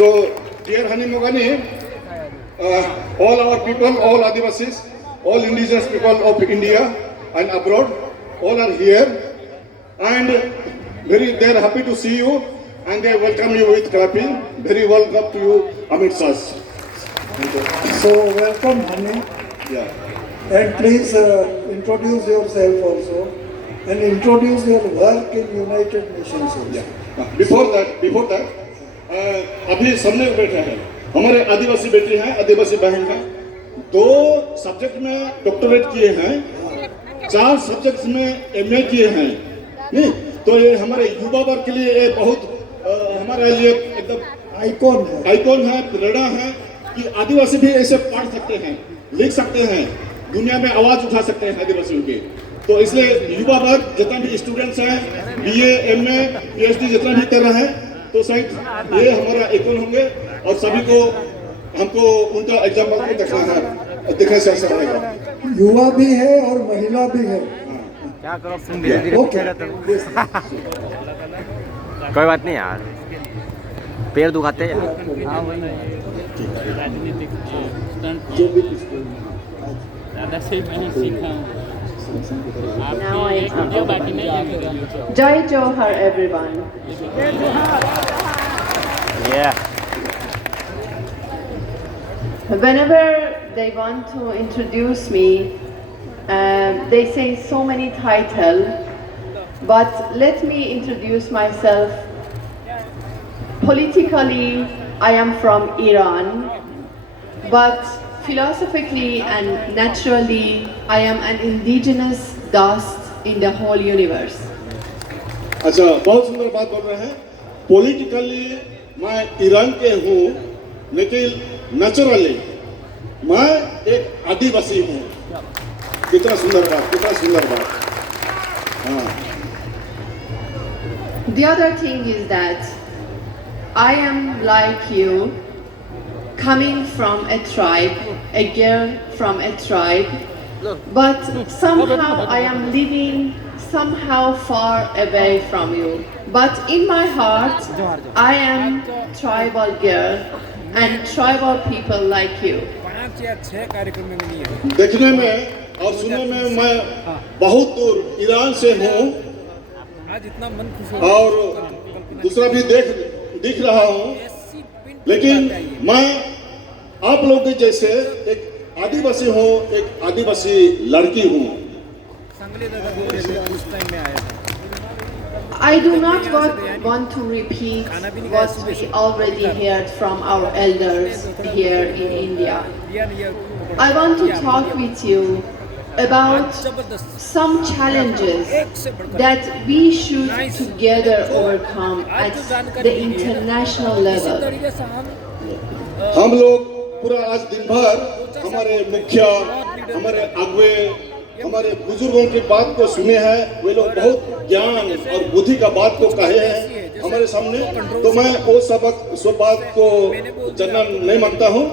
So, dear Hani Mogani, all our people, all Adivasis, all indigenous people of India and abroad, all are here, and they are happy to see you, and they welcome you with clapping. Very welcome to you, amidst us. So welcome, Hani, Yeah. and please introduce yourself also, and introduce your work in United Nations also. Yeah. Before that, अभी सबने बैठे हैं, हमारे आदिवासी बेटी हैं, आदिवासी बहन हैं, 2 subject में डॉक्टरेट किए हैं, 4 सब्जेक्ट्स में एमए किए हैं, नहीं तो ये हमारे युवा वर्ग के लिए ये बहुत हमारे लिए एकदम आइकॉन है, प्रेरणा है कि आदिवासी भी ऐसे पढ़ सकते हैं, लिख सकते हैं, दुनिया में आवाज उठा सकते हैं आदिवासियों की। तो इसलिए युवा वर्ग जितना भी स्टूडेंट्स हैं, बीए, एमए, पीएचडी जितना भी कर रहे हैं, तो शायद ये हमारा आइकॉन होंगे और सभी को हमको उनका एग्जाम्पल को देखने से अच्छा रहेगा। युवा भी है और महिला भी है। क्या करो तुम धीरे-धीरे पीछे रहते हो। कोई बात नहीं यार, पैर दुखाते हैं यार। हाँ वही राजनीतिक दादा से मैंने सीखा हूँ। Jai Johar, everyone. Yeah. Whenever they want to introduce me, they say so many titles, but let me introduce myself. Politically, I am from Iran, but philosophically and naturally, I am an indigenous dust in the whole universe. अच्छा, बहुत सुंदर बात बोल रहे हैं। Politically मैं Iran के हूँ, लेकिन नेचुरली मैं एक आदिवासी हूँ। कितना सुंदर बात। हाँ। The other thing is that I am like you, coming from a tribe, a girl from a tribe, but somehow I am living somehow far away from you. But in my heart, I am tribal girl and tribal people like you. देखने में और सुनने में मैं बहुत दूर Iran से हूँ और दूसरा भी दिख रहा हूँ, लेकिन मैं आप लोग के जैसे एक आदिवासी हूँ, एक आदिवासी लड़की हूँ। I do not want to repeat what we already heard from our elders here in India. I want to talk with you about some challenges that we should together overcome at the international level. हम लोग पूरा आज दिन भर हमारे मुखिया, हमारे अगुवे, हमारे बुजुर्गों की बात को सुने हैं। वे लोग बहुत ज्ञान और बुद्धि का बात को कहे हैं हमारे सामने। तो मैं वो सब बात को जानना नहीं मांगता हूँ,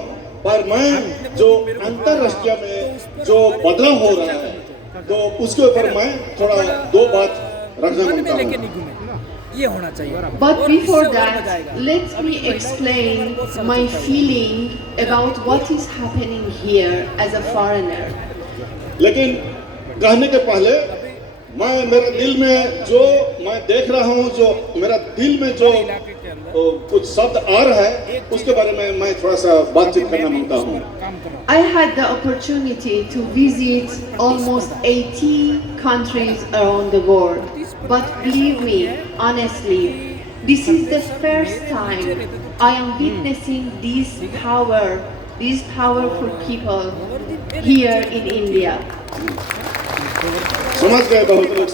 पर मैं जो अंतरराष्ट्रीय में जो बदलाव हो रहा है, तो उसके ऊपर मैं थोड़ा 2 बात रखना मांगता हूँ। But before that, let me explain my feeling about what is happening here as a foreigner. लेकिन कहने के पहले मेरे दिल में जो मैं देख रहा हूँ, जो मेरा दिल में जो कुछ शब्द आ रहा है, उसके बारे में मैं थोड़ा सा बातचीत करना मांगता हूँ। I had the opportunity to visit almost 80 countries around the world. But believe me, honestly, this is the first time I am witnessing these powerful people here in India. समझ गए बहुत लोग।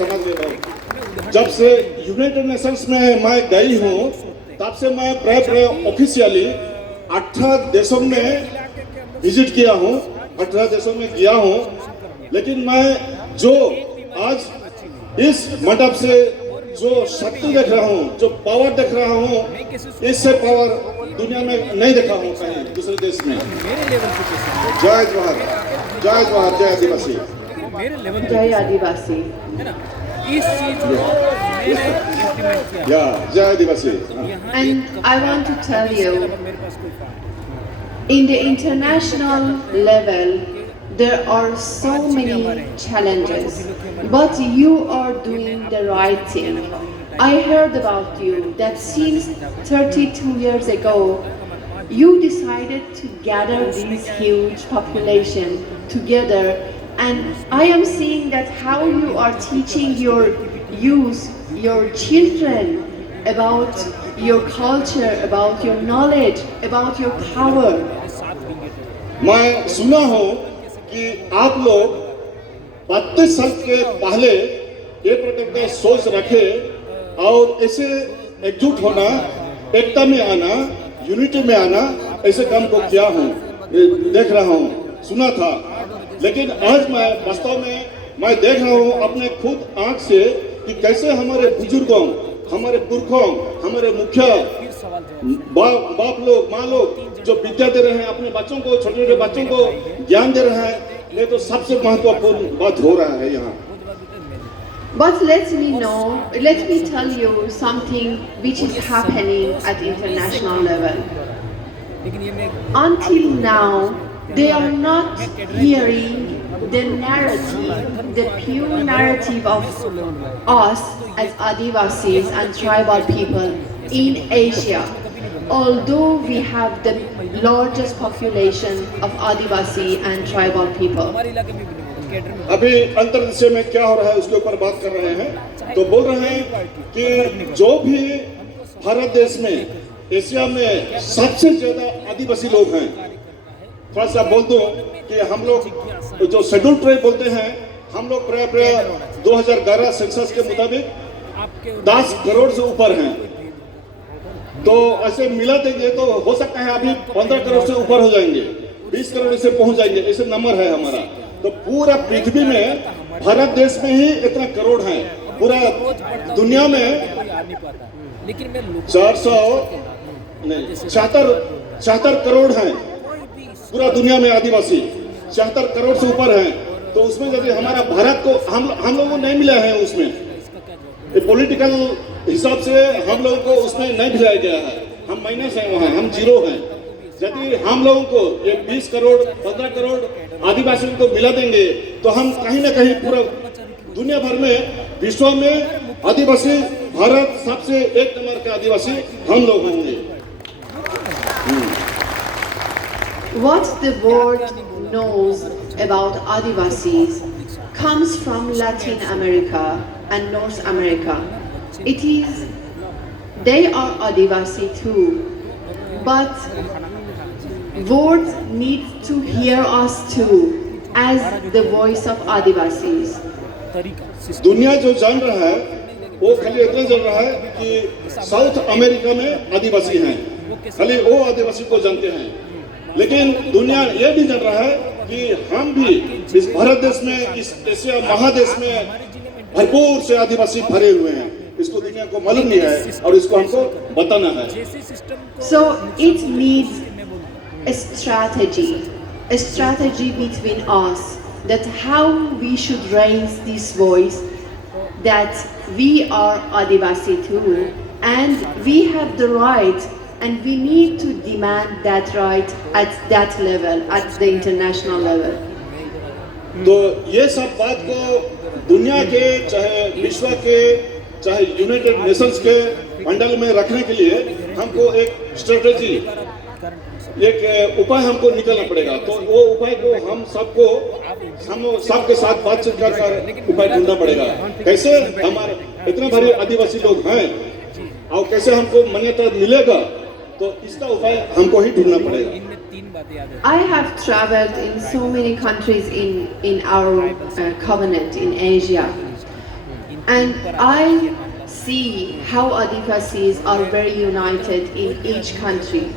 जब से यूनाइटेड नेशंस में मैं गई हूँ, तब से मैं प्राय ऑफिशियली 18 देशों में विजिट किया हूँ, 18 देशों में गया हूँ। लेकिन मैं जो आज इस मंडप से जो शक्ति देख रहा हूँ, जो पावर देख रहा हूँ, इससे पावर दुनिया में नहीं देखा हूँ कहीं दूसरे देश में। जय जवाहर, जय जवाहर, जय आदिवासी। Jai Adivasi. इस चीज को मैंने इम्प्लीमेंट किया। या जय आदिवासी। And I want to tell you, मेरे पास कोई farm in the international level, there are so many challenges, but you are doing the right thing. I heard about you that since 32 years ago, you decided to gather this huge population together, and I am seeing that how you are teaching your youth, your children, about your culture, about your knowledge, about your power. मैं सुना हूँ कि आप लोग 32 साल के पहले ये प्रकार का सोच रखे और ऐसे एकजुट होना, एकता में आना, यूनिटी में आना, ऐसे काम को किया हूँ, देख रहा हूँ, सुना था। लेकिन आज मैं वास्तव में मैं देख रहा हूँ अपने खुद आंख से कि कैसे हमारे बुजुर्गों, हमारे पुरखों, हमारे मुखिया बाप लोग, माँ लोग जो विद्या दे रहे हैं अपने बच्चों को, छोटे छोटे बच्चों को ज्ञान दे रहे हैं, ये तो सबसे महत्वपूर्ण बात हो रहा है यहाँ। But let me tell you something which is happening at international level. Until now, they are not hearing the narrative, the pure narrative of us as Adivasis and tribal people in Asia. Although we have the largest population of Adivasi and tribal people. अभी अंतर्देशीय में क्या हो रहा है उसके ऊपर बात कर रहे हैं, तो बोल रहे हैं कि जो भी भारत देश में, एशिया में सबसे ज्यादा आदिवासी लोग हैं। थोड़ा सा बोल दूं कि हम लोग जो शेड्यूल ट्राइब बोलते हैं, हम लोग प्राय 2011 सेंसस के मुताबिक 10 करोड़ से ऊपर हैं। तो ऐसे मिला देंगे तो हो सकता है अभी 15 करोड़ से ऊपर हो जाएंगे, 20 करोड़ से पहुंच जाएंगे, ऐसे नंबर है हमारा। तो पूरा पृथ्वी में भारत देश में ही इतना करोड़ है, पूरा दुनिया में 476 करोड़ हैं पूरा दुनिया में आदिवासी, 76 करोड़ से ऊपर हैं। तो उसमें यदि हमारा भारत को हम लोगों को नहीं मिला है, उसमें पॉलिटिकल हिसाब से हम लोगों को उसमें नहीं मिलाया गया है, हम माइनस हैं वहाँ, हम जीरो हैं। यदि हम लोगों को ये 20 करोड़ 15 करोड़ आदिवासियों को मिला देंगे तो हम कहीं ना कहीं पूरा दुनिया भर में, विश्व में आदिवासी, भारत सबसे एक नंबर के आदिवासी हम लोग होंगे। What the world knows about Adivasis comes from Latin America and North America. They are Adivasi too, but world needs to hear us too as the voice of Adivasis. दुनिया जो जान रहा है वो खाली इतना जान रहा है कि साउथ अमेरिका में आदिवासी हैं, खाली वो आदिवासी को जानते हैं। लेकिन दुनिया ये भी जान रहा है कि हम भी इस भारत देश में, इस एशिया महादेश में भरपूर से आदिवासी भरे हुए हैं। इसको दुनिया को मालूम नहीं है और इसको हमको बताना है। So it needs a strategy between us, that how we should raise this voice, that we are Adivasi too, and we have the right, and we need to demand that right at that level, at the international level. तो ये सब बात को दुनिया के, चाहे विश्व के, चाहे यूनाइटेड नेशंस के मंडल में रखने के लिए हमको एक स्ट्रेटेजी, एक उपाय हमको निकलना पड़ेगा। तो वो उपाय को हम सबके साथ बातचीत कर उपाय ढूंढना पड़ेगा। कैसे हमारे इतने भारी आदिवासी लोग हैं और कैसे हमको मान्यता मिलेगा, तो इसका उपाय हमको ही ढूंढना पड़ेगा। I have traveled in so many countries in our covenant in Asia, and I see how Adivasis are very united in each country.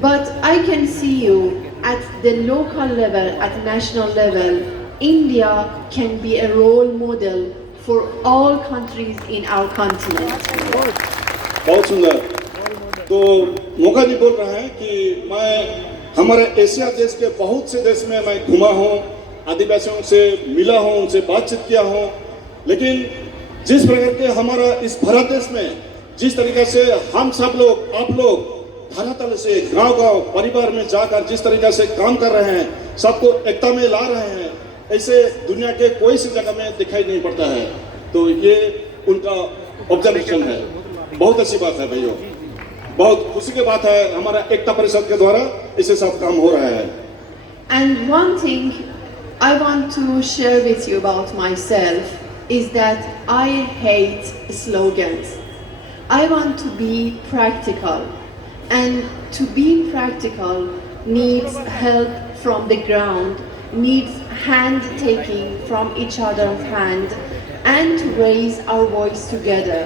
But I can see you at the local level, at national level, India can be a role model for all countries in our continent. बहुत सुंदर। तो मोगा जी बोल रहे हैं कि मैं हमारे Asia देश के बहुत से देश में मैं घुमा हूँ, आदिवासियों से मिला हूँ, उनसे बातचीत किया हूँ, लेकिन जिस प्रकार के हमारा इस भारत देश में जिस तरीके से हम सब लोग आप लोग धरातल से गांव-गांव परिवार में जाकर जिस तरीके से काम कर रहे हैं, सबको एकता में ला रहे हैं, ऐसे दुनिया के कोई सी जगह में दिखाई नहीं पड़ता है। तो ये उनका ऑब्जर्वेशन है। बहुत अच्छी बात है भाइयों, बहुत खुशी की बात है। हमारा एकता परिषद के द्वारा इसे सब काम हो रहा है। And one thing I want to share with you about myself is that I hate slogans. I want to be practical, and to be practical needs help from the ground, needs hand taking from each other's hand, and to raise our voice together.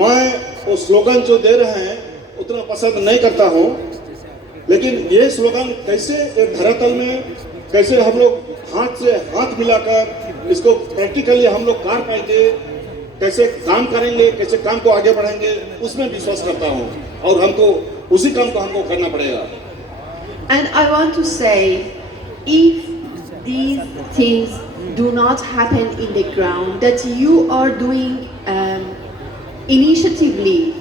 मैं वो slogan जो दे रहे हैं उतना पसंद नहीं करता हूँ, लेकिन ये स्लोगन कैसे एक धरातल में कैसे हम लोग हाथ से हाथ मिलाकर इसको प्रैक्टिकली हम लोग कर पाएंगे, कैसे काम करेंगे, कैसे काम को आगे बढ़ाएंगे, उसमें विश्वास करता हूँ और हमको उसी काम को हमको करना पड़ेगा। And I want to say, if these things do not happen in the ground, that you are doing initiatively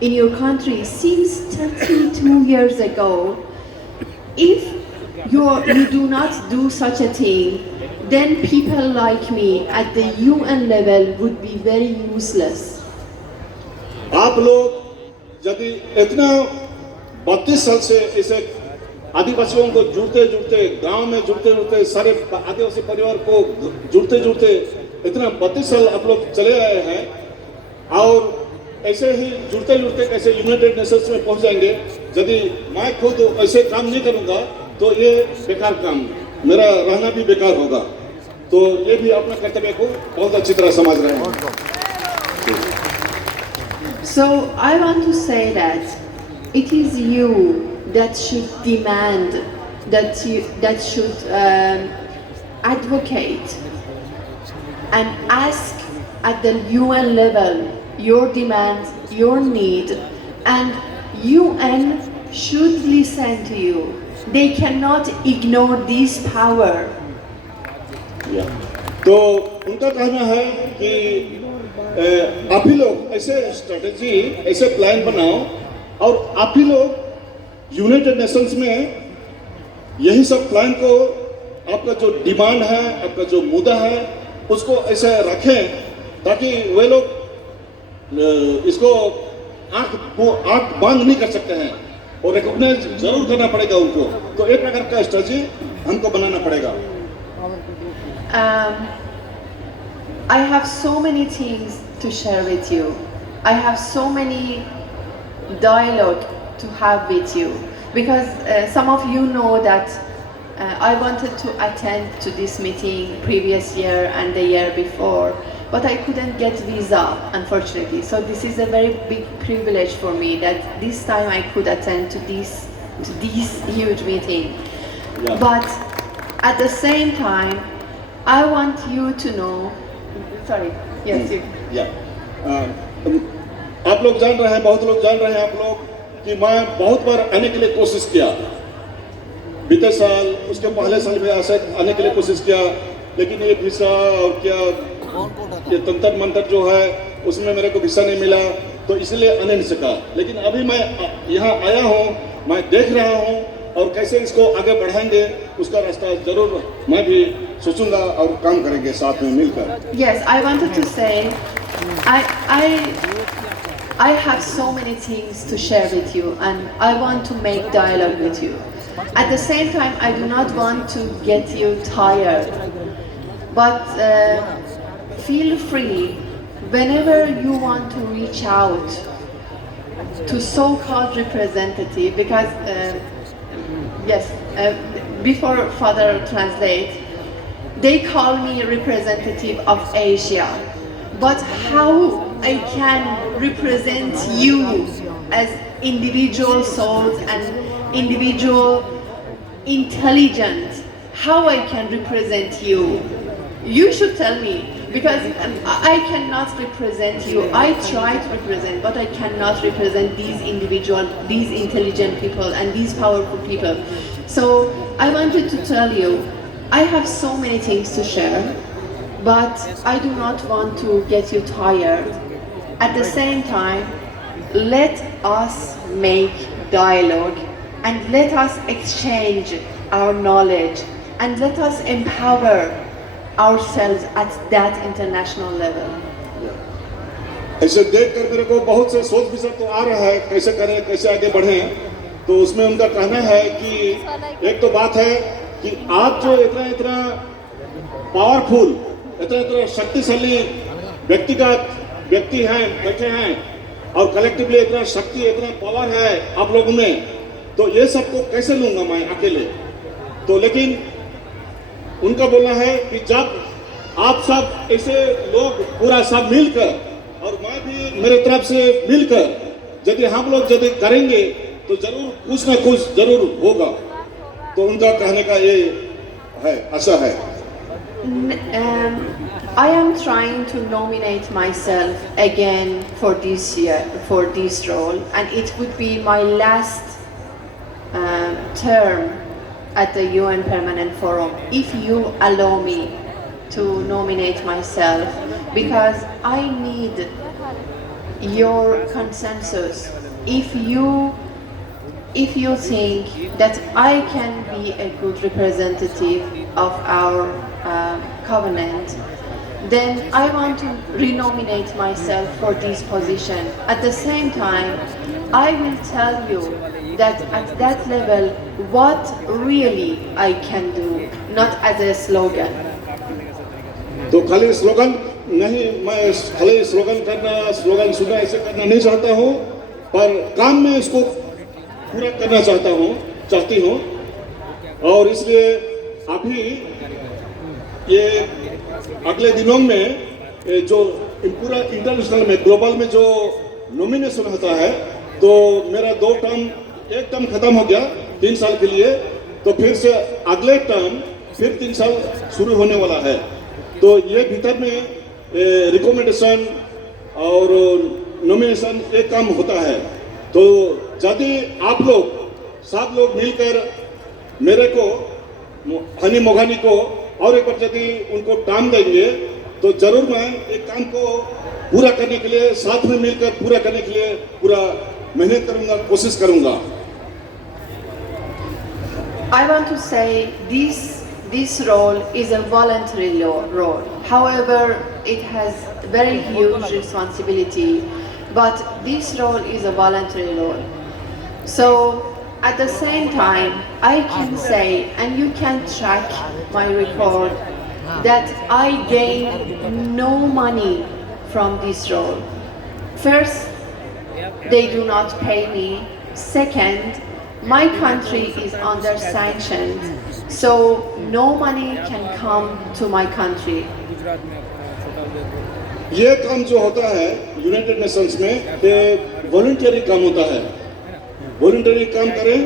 in your country since 32 years ago, if you do not do such a thing, then people like me at the UN level would be very useless. आप लोग यदि इतना 32 साल से इसे आदिवासियों को जुड़ते गांव में जुड़ते सारे आदिवासी परिवार को जुड़ते इतना 32 साल आप लोग चले आए हैं, और ऐसे ही जुड़ते कैसे यूनाइटेड नेशंस में पहुंच जाएंगे। यदि मैं खुद ऐसे काम नहीं करूंगा तो ये बेकार काम, मेरा रहना भी बेकार होगा। तो ये भी अपने कर्तव्य को बहुत अच्छी तरह समझ रहे हैं। So I want to say that it is you that should demand, that should advocate and ask at the UN level your demands, your need, and UN should listen to you. They cannot ignore this power. तो उनका कहना है कि आप ही लोग ऐसे strategy, ऐसे plan बनाओ, और आप ही लोग यूनाइटेड नेशंस में यही सब प्लान को, आपका जो डिमांड है, आपका जो मुद्दा है, उसको ऐसे रखें ताकि वे लोग इसको आंख बंद नहीं कर सकते हैं और रिकॉग्नाइज जरूर करना पड़ेगा उनको। तो एक प्रकार का स्ट्रेटजी हमको बनाना पड़ेगा। I have so many things to share with you. I have so many dialogue to have with you, because some of you know that I wanted to attend to this meeting previous year and the year before, but I couldn't get visa, unfortunately. So this is a very big privilege for me that this time I could attend to this huge meeting. Yeah. But at the same time, I want you to know. Sorry. Yes, you. Yeah. आप लोग जान रहे हैं, बहुत लोग जान रहे हैं आप लोग, कि मैं बहुत बार आने के लिए कोशिश किया। बीते साल, उसके पहले साल भी आने के लिए कोशिश किया, लेकिन ये वीसा और क्या ये तंत्र मंत्र जो है उसमें मेरे को वीसा नहीं मिला, तो इसलिए आने नहीं सका। लेकिन अभी मैं यहाँ आया हूँ, मैं देख रहा हूँ, और कैसे इसको आगे बढ़ाएंगे उसका रास्ता जरूर मैं भी सोचूंगा और काम करेंगे साथ में मिलकर। Yes, I wanted to say, I have so many things to share with you, and I want to make dialogue with you. At the same time, I do not want to get you tired, but feel free whenever you want to reach out to so-called representative, because yes, before Father translate, they call me representative of Asia, but how I can represent you as individual souls and individual intelligence, how I can represent you? You should tell me, because I cannot represent you. I try to represent, but I cannot represent these individual, these intelligent people and these powerful people. So I wanted to tell you, I have so many things to share, but I do not want to get you tired. At the same time, let us make dialogue and let us exchange our knowledge and let us empower ourselves at that international level. ऐसे देख कर मेरे को बहुत से सोच विचार तो आ रहा है कैसे करें कैसे आगे बढ़ें। तो उसमें उनका कहना है कि एक तो बात है कि आप जो इतना इतना पावरफुल इतना इतना शक्तिशाली व्यक्ति हैं बैठे हैं और कलेक्टिवली इतना शक्ति इतना पावर है आप लोगों में, तो ये सबको कैसे लूँगा मैं अकेले। तो लेकिन उनका बोलना है कि जब आप सब ऐसे लोग पूरा सब मिलकर और मैं भी मेरे तरफ से मिलकर यदि हम लोग यदि करेंगे तो जरूर कुछ ना कुछ जरूर होगा। तो उनका कहने का ये है, आशा है। I am trying to nominate myself again for this year, for this role, and it would be my last term at the UN Permanent Forum, if you allow me to nominate myself, because I need your consensus. If you think that I can be a good representative of our covenant, then I want to renominate myself for this position. At the same time, I will tell you that at that level, what really I can do, not as a slogan. तो खाली slogan नहीं, मैं खाली slogan सुनना ऐसे करना नहीं चाहता हूँ, पर काम में इसको पूरा करना चाहती हूँ। और इसलिए अभी ये अगले दिनों में जो पूरा इंटरनेशनल में ग्लोबल में जो नॉमिनेशन होता है, तो मेरा एक टर्म खत्म हो गया 3 साल के लिए, तो फिर से अगले टर्म फिर 3 साल शुरू होने वाला है। तो ये भीतर में रिकमेंडेशन और नॉमिनेशन एक काम होता है। तो यदि आप लोग 7 लोग मिलकर मेरे को हनी मोघानी को और एक बार यदि उनको टाइम देंगे तो जरूर मैं एक काम को पूरा करने के लिए साथ में मिलकर पूरा करने के लिए पूरा मेहनत करूंगा, कोशिश करूंगा। I want to say this role is a voluntary role. However, it has very huge responsibility, but this role is a voluntary role. So at the same time, I can say, and you can track my record, that I gain no money from this role. First, they do not pay me. Second, my country is under sanctions, so no money can come to my country. ये काम जो होता है United Nations में ये voluntary काम होता है। वॉलंटरी काम करें,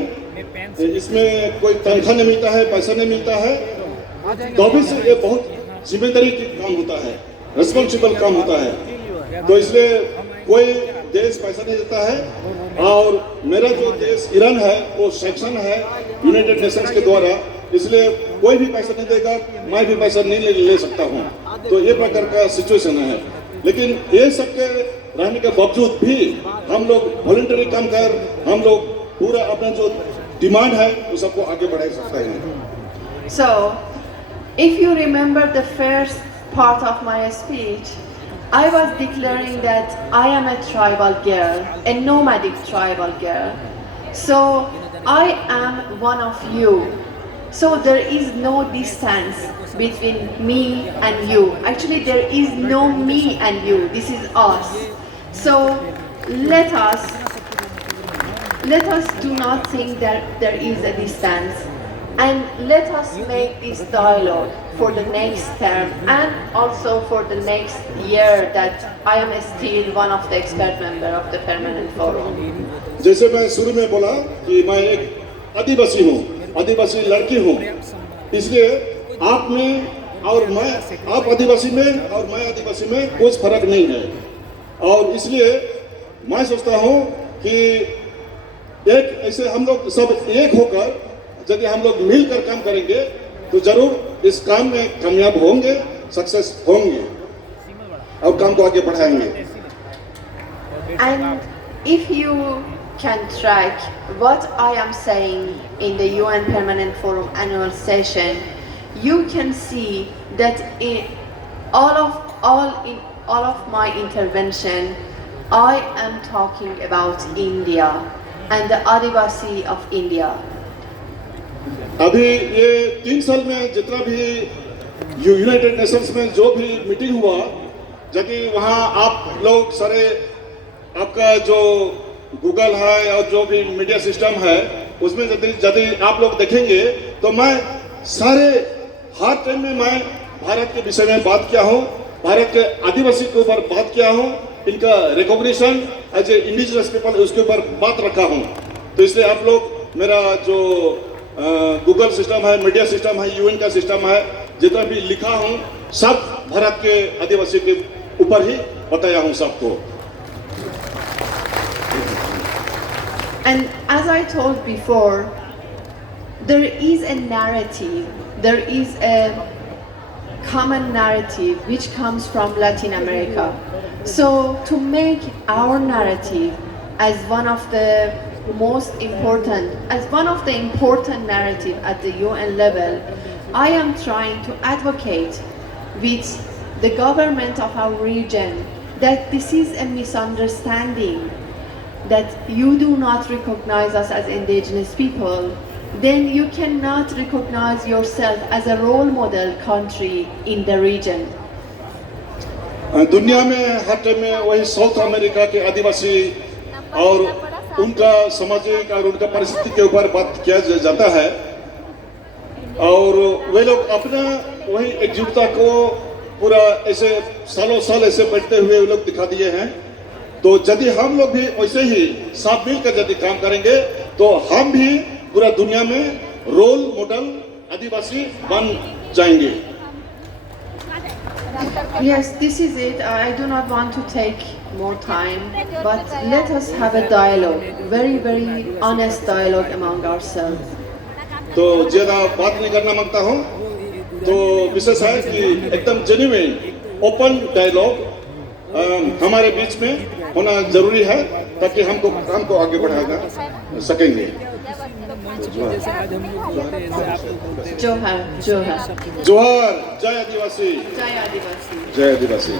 इसमें कोई तनख्वाह नहीं मिलता है, पैसा नहीं मिलता है, तो भी से ये बहुत जिम्मेदारी की काम होता है, रिस्पॉन्सिबल काम होता है। तो इसलिए कोई देश पैसा नहीं देता है और मेरा जो देश ईरान है वो सैंक्शन है यूनाइटेड नेशंस के द्वारा, इसलिए कोई भी पैसा नहीं देगा, मैं भी पैसा नहीं ले सकता हूँ। तो ये प्रकार का सिचुएशन है। लेकिन ये सबके रहने के बावजूद भी हम लोग वॉलंटरी काम कर हम लोग पूरा अपना जो डिमांड है वो सबको आगे बढ़ा सकते हैं। So, if you remember the first part of my speech, I was declaring that I am a tribal girl, a nomadic tribal girl. So I am one of you. So there is no distance between me and you. Actually, there is no me and you. This is us. So let us do not think that there is a distance, and let us make this dialogue for the next term and also for the next year that I am still one of the expert member of the permanent forum. जैसे मैं शुरू में बोला कि मैं एक आदिवासी हूँ, आदिवासी लड़की हूँ, इसलिए आप में और मैं, आप आदिवासी में और मैं आदिवासी में कुछ फर्क नहीं है। और इसलिए मैं सोचता हूँ कि एक ऐसे हम लोग सब एक होकर यदि हम लोग मिलकर काम करेंगे तो जरूर इस काम में कामयाब होंगे। सक्सेस होंगे और काम को आगे बढ़ाएंगे। And if you can track what I am saying in the UN Permanent Forum annual session, you can see that in all of my intervention, I am talking about India and the Adivasi of India. अभी ये 3 साल में जितना भी United Nations में जो भी meeting हुआ, यदि वहाँ आप लोग सारे आपका जो गूगल है और जो भी मीडिया सिस्टम है उसमें यदि आप लोग देखेंगे तो मैं सारे हर टाइम में मैं भारत के विषय में बात किया हूँ, भारत के आदिवासी के ऊपर बात किया हूँ, इनका recognition as a indigenous people उसके ऊपर बात रखा हूँ। तो इसलिए आप लोग मेरा जो गूगल सिस्टम है, मीडिया सिस्टम है, यूएन का सिस्टम है, जितना भी लिखा हूँ सब भारत के आदिवासी के ऊपर ही बताया हूँ सबको। And as I told before, there is a narrative, there is a common narrative which comes from Latin America. So to make our narrative as one of the important narrative at the UN level, I am trying to advocate with the government of our region that this is a misunderstanding, that you do not recognize us as indigenous people, then you cannot recognize yourself as a role model country in the region. दुनिया में हर time में वही south America के आदिवासी और उनका सामाजिक और उनका परिस्थिति के ऊपर बात किया जाता है और वे लोग अपना वही एकजुटता को पूरा ऐसे सालों साल ऐसे बैठते हुए वे लोग दिखा दिए हैं। तो यदि हम लोग भी वैसे ही साथ मिलकर यदि काम करेंगे तो हम भी पूरा दुनिया में रोल मॉडल आदिवासी बन जाएंगे। Yes, this is it. I do not want to take more time, but let us have a dialogue, very, very honest dialogue among ourselves. तो ज्यादा बात नहीं करना मांगता हूँ, तो विशेष है कि एकदम जेन्युइन ओपन डायलॉग हमारे बीच में होना जरूरी है ताकि हमको काम को आगे बढ़ा सकेंगे। जोहार, जोहार, जोहार, जय आदिवासी, जय आदिवासी, जय आदिवासी।